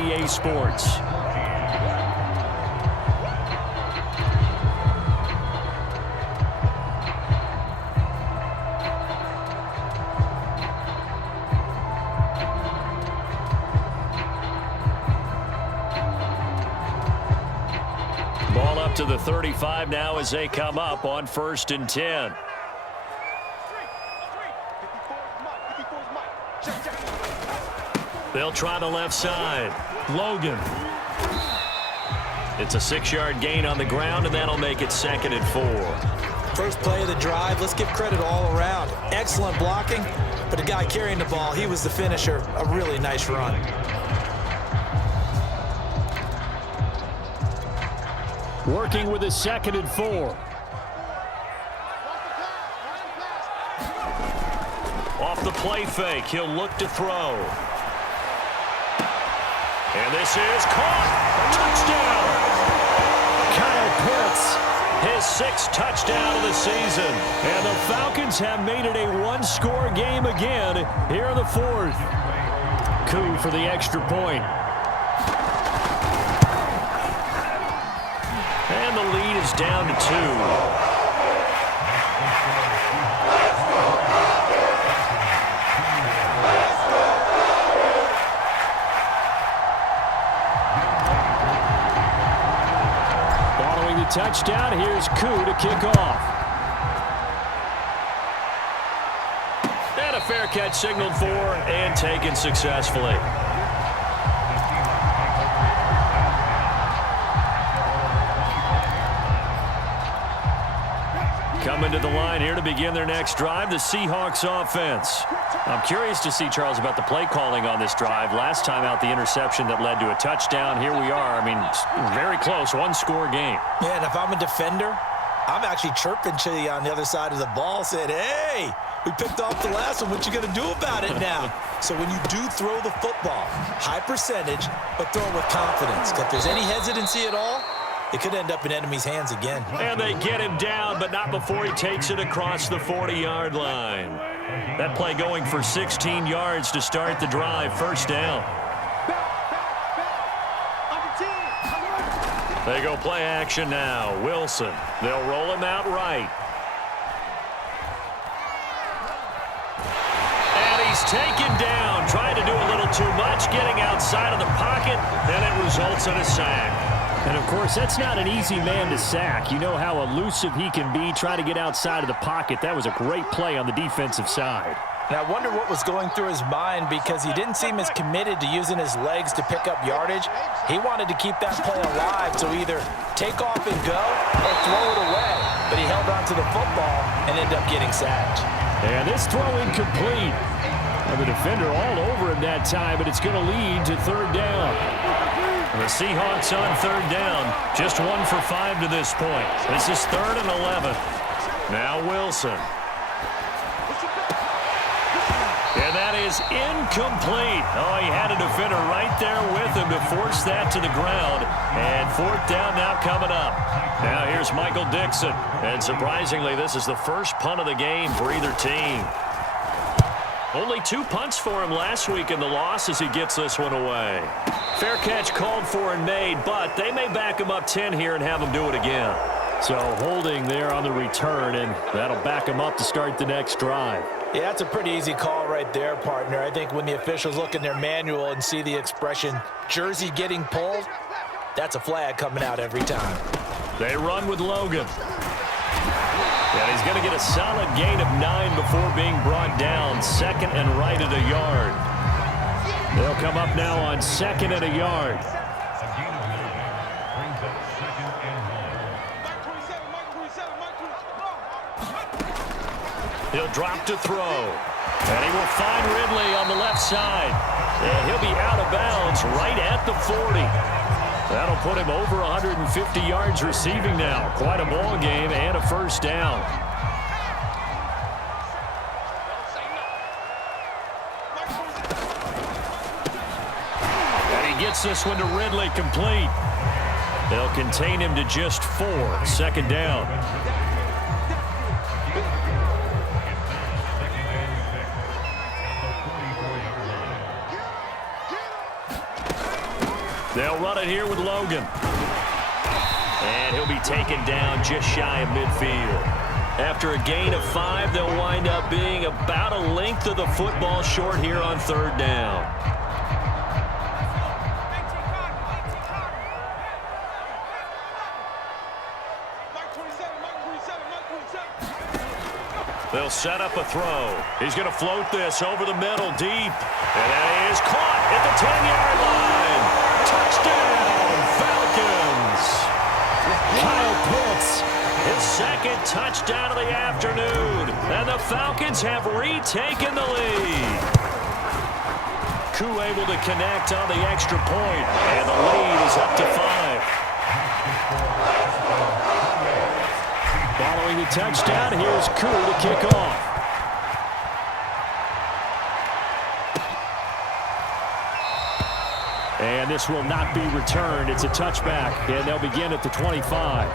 EA Sports. Ball up to the 35 now as they come up on 1st and 10. They'll try the left side. Logan. It's a 6-yard gain on the ground, and that'll make it 2nd and 4. First play of the drive, let's give credit all around. Excellent blocking, but the guy carrying the ball, he was the finisher. A really nice run. Working with a 2nd and 4. Off the play fake, he'll look to throw. And this is caught. Touchdown. Kyle Pitts, his 6th touchdown of the season. And the Falcons have made it a one-score game again here in the 4th. Coup for the extra point. And the lead is down to 2. Touchdown. Here's Koo to kick off. And a fair catch signaled for and taken successfully. Coming to the line here to begin their next drive, the Seahawks offense. I'm curious to see, Charles, about the play calling on this drive. Last time out, the interception that led to a touchdown. Here we are. I mean, very close, one-score game. Yeah, and if I'm a defender, I'm actually chirping to you on the other side of the ball, saying, hey, we picked off the last one. What you going to do about it now? So when you do throw the football, high percentage, but throw it with confidence. If there's any hesitancy at all, it could end up in enemy's hands again. And they get him down, but not before he takes it across the 40-yard line. That play going for 16 yards to start the drive. 1st down. They go play action now. Wilson. They'll roll him out right. And he's taken down. Trying to do a little too much. Getting outside of the pocket. And it results in a sack. And, of course, that's not an easy man to sack. You know how elusive he can be, try to get outside of the pocket. That was a great play on the defensive side. And I wonder what was going through his mind, because he didn't seem as committed to using his legs to pick up yardage. He wanted to keep that play alive, so either take off and go or throw it away. But he held on to the football and ended up getting sacked. And this throw incomplete. And the defender all over him that time, but it's going to lead to 3rd down. The Seahawks on 3rd down, just 1 for 5 to this point. This is 3rd and 11. Now Wilson. And that is incomplete. Oh, he had a defender right there with him to force that to the ground. And 4th down now coming up. Now here's Michael Dixon. And surprisingly, this is the first punt of the game for either team. Only 2 punts for him last week in the loss as he gets this one away. Fair catch called for and made, but they may back him up 10 here and have him do it again. So holding there on the return, and that'll back him up to start the next drive. Yeah, that's a pretty easy call right there, partner. I think when the officials look in their manual and see the expression, jersey getting pulled, that's a flag coming out every time. They run with Logan. And he's going to get a solid gain of 9 before being brought down. 2nd and right at a yard. They'll come up now on 2nd and a yard. He'll drop to throw. And he will find Ridley on the left side. And he'll be out of bounds right at the 40. That'll put him over 150 yards receiving now. Quite a ball game and a 1st down. And he gets this one to Ridley complete. They'll contain him to just 4. 2nd down. They'll run it here with Logan. And he'll be taken down just shy of midfield. After a gain of 5, they'll wind up being about a length of the football short here on 3rd down. They'll set up a throw. He's going to float this over the middle deep. And that is caught at the 10-yard line. Touchdown, Falcons. Kyle Pitts, his 2nd touchdown of the afternoon. And the Falcons have retaken the lead. Koo able to connect on the extra point. And the lead is up to 5. Following the touchdown, here's Koo to kick off. And this will not be returned. It's a touchback, and they'll begin at the 25.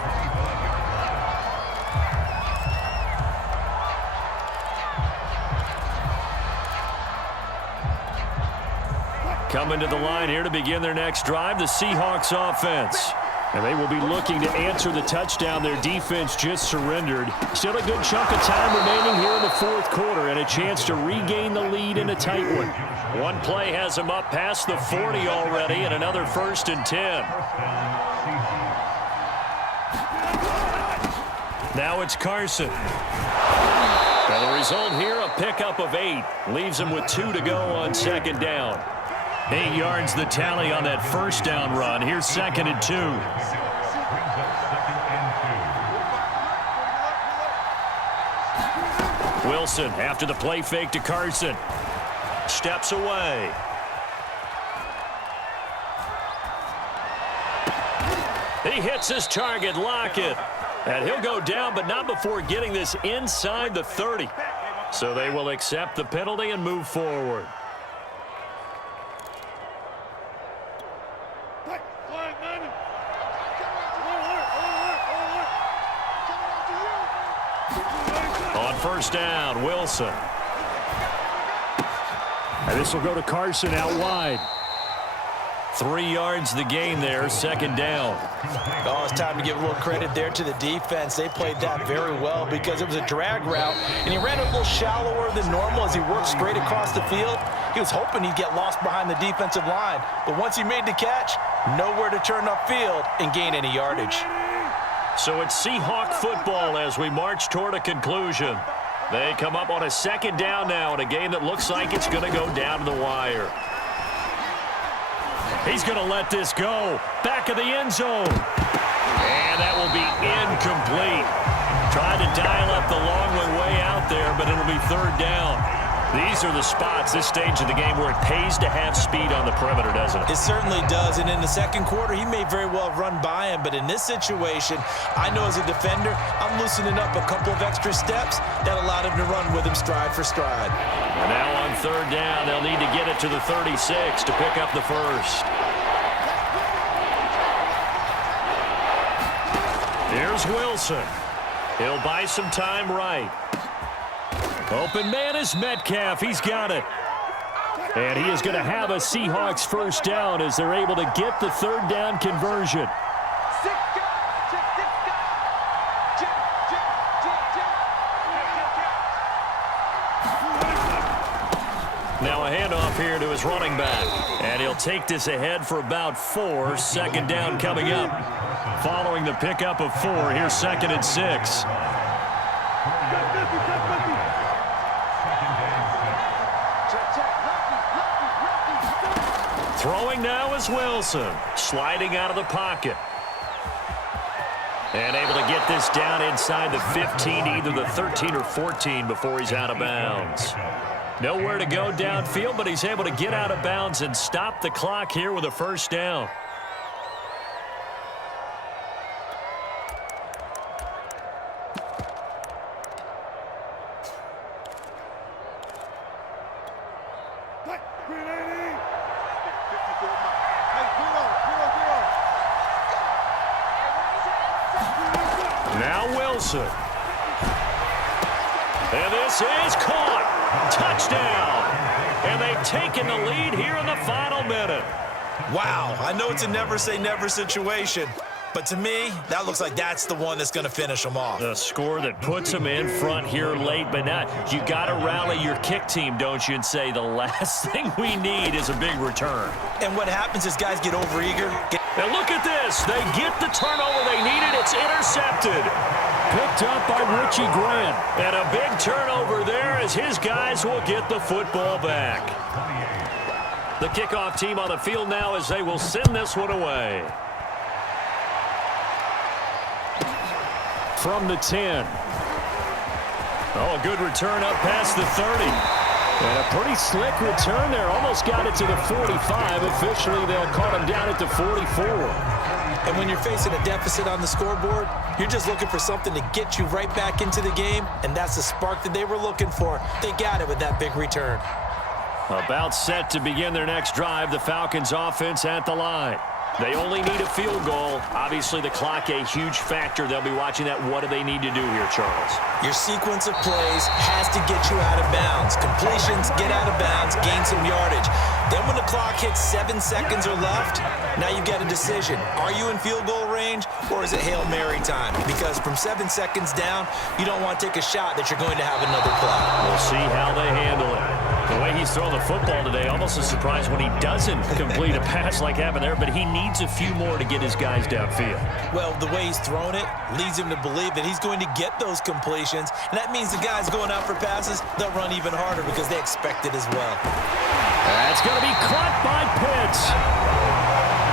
Coming to the line here to begin their next drive, the Seahawks offense. And they will be looking to answer the touchdown their defense just surrendered. Still a good chunk of time remaining here in the 4th quarter and a chance to regain the lead in a tight one. One play has them up past the 40 already and another 1st and 10. Now it's Carson. And the result here, a pickup of 8. Leaves them with 2 to go on 2nd down. 8 yards the tally on that 1st down run. Here's 2nd and 2. Wilson after the play fake to Carson. Steps away. He hits his target, Lockett. And he'll go down, but not before getting this inside the 30. So they will accept the penalty and move forward. On 1st down, Wilson. And this will go to Carson out wide. 3 yards the gain there, 2nd down. Oh, it's time to give a little credit there to the defense. They played that very well because it was a drag route, and he ran a little shallower than normal as he worked straight across the field. He was hoping he'd get lost behind the defensive line, but once he made the catch, nowhere to turn upfield and gain any yardage. So it's Seahawk football as we march toward a conclusion. They come up on a 2nd down now in a game that looks like it's going to go down to the wire. He's going to let this go. Back of the end zone. And that will be incomplete. Tried to dial up the long way out there, but it'll be 3rd down. These are the spots, this stage of the game, where it pays to have speed on the perimeter, doesn't it? It certainly does, and in the 2nd quarter, he may very well run by him, but in this situation, I know as a defender, I'm loosening up a couple of extra steps that allowed him to run with him stride for stride. And now on 3rd down, they'll need to get it to the 36 to pick up the 1st. Here's Wilson. He'll buy some time right. Open man is Metcalf. He's got it. And he is going to have a Seahawks 1st down as they're able to get the 3rd down conversion. Now a handoff here to his running back. And he'll take this ahead for about 4. 2nd down coming up. Following the pickup of 4, here's 2nd and 6. Throwing now is Wilson. Sliding out of the pocket. And able to get this down inside the 15, either the 13 or 14 before he's out of bounds. Nowhere to go downfield, but he's able to get out of bounds and stop the clock here with a 1st down. Now Wilson. And this is caught. Touchdown. And they've taken the lead here in the final minute. Wow, I know it's a never say never situation, but to me, that looks like that's the one that's going to finish them off. The score that puts them in front here late, but now you got to rally your kick team, don't you, and say the last thing we need is a big return. And what happens is guys get overeager. Now look at this. They get the turnover they needed. It's intercepted. Picked up by Richie Grant. And a big turnover there as his guys will get the football back. The kickoff team on the field now as they will send this one away. From the 10. Oh, a good return up past the 30. And a pretty slick return there. Almost got it to the 45. Officially, they'll call him down at the 44. And when you're facing a deficit on the scoreboard, you're just looking for something to get you right back into the game, and that's the spark that they were looking for. They got it with that big return. About set to begin their next drive, the Falcons offense at the line. They only need a field goal. Obviously, the clock a huge factor. They'll be watching that. What do they need to do here, Charles? Your sequence of plays has to get you out of bounds. Completions, get out of bounds, gain some yardage. Then when the clock hits 7 seconds or left, now you get a decision. Are you in field goal range, or is it Hail Mary time? Because from 7 seconds down, you don't want to take a shot that you're going to have another play. We'll see how they handle it. The way he's throwing the football today, almost a surprise when he doesn't complete a pass like happened there, but he needs a few more to get his guys downfield. Well, the way he's thrown it leads him to believe that he's going to get those completions, and that means the guys going out for passes, they'll run even harder because they expect it as well. That's going to be caught by Pitts.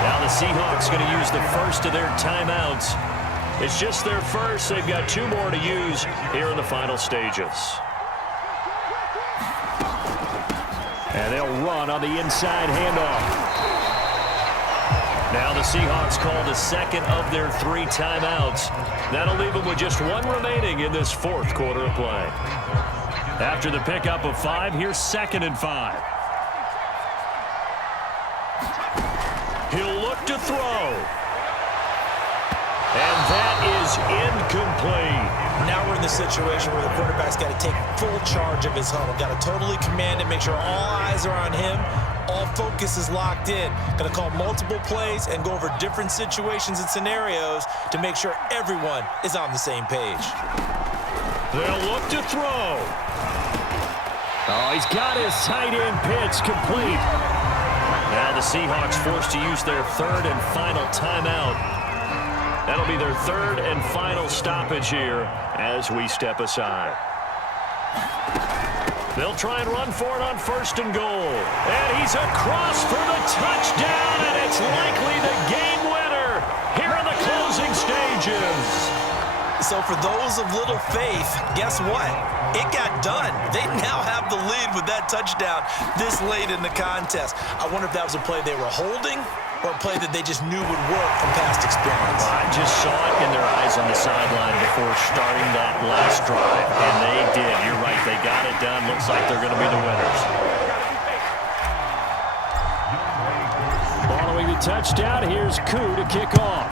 Now the Seahawks going to use the first of their timeouts. It's just their first. They've got 2 more to use here in the final stages. And they'll run on the inside handoff. Now the Seahawks call the second of their 3 timeouts. That'll leave them with just 1 remaining in this 4th quarter of play. After the pickup of 5, here's 2nd and 5. He'll look to throw. And that is incomplete. Now we're in the situation where the quarterback's got to take full charge of his huddle. Got to totally command it, make sure all eyes are on him. All focus is locked in. Going to call multiple plays and go over different situations and scenarios to make sure everyone is on the same page. They'll look to throw. Oh, he's got his tight end pitch complete. Now the Seahawks forced to use their 3rd and final timeout. That'll be their 3rd and final stoppage here as we step aside. They'll try and run for it on 1st and goal. And he's across for the touchdown, and it's likely the game winner here in the closing stages. So for those of little faith, guess what? It got done. They now have the lead with that touchdown this late in the contest. I wonder if that was a play they were holding or a play that they just knew would work from past experience. I just saw it in their eyes on the sideline before starting that last drive, and they did. You're right. They got it done. Looks like they're going to be the winners. Following the touchdown, here's Koo to kick off.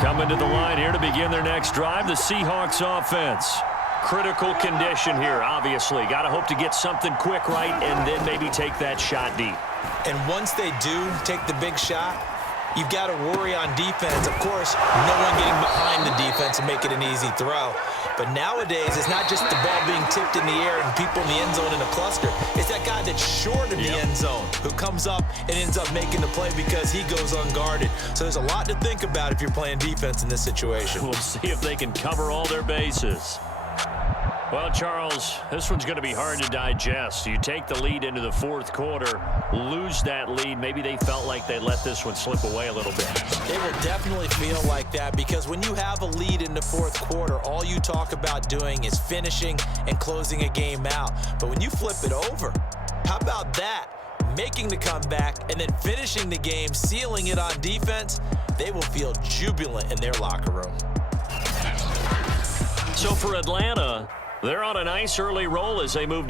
Coming to the line here to begin their next drive, the Seahawks offense. Critical condition here, obviously. Got to hope to get something quick right and then maybe take that shot deep. And once they do take the big shot, you've got to worry on defense. Of course, no one getting behind the defense and make it an easy throw. But nowadays, it's not just the ball being tipped in the air and people in the end zone in a cluster. It's that guy that's short of the end zone who comes up and ends up making the play because he goes unguarded. So there's a lot to think about if you're playing defense in this situation. We'll see if they can cover all their bases. Well, Charles, this one's going to be hard to digest. You take the lead into the 4th quarter, lose that lead. Maybe they felt like they let this one slip away a little bit. They will definitely feel like that because when you have a lead in the 4th quarter, all you talk about doing is finishing and closing a game out. But when you flip it over, how about that? Making the comeback and then finishing the game, sealing it on defense, they will feel jubilant in their locker room. So for Atlanta, they're on a nice early roll as they move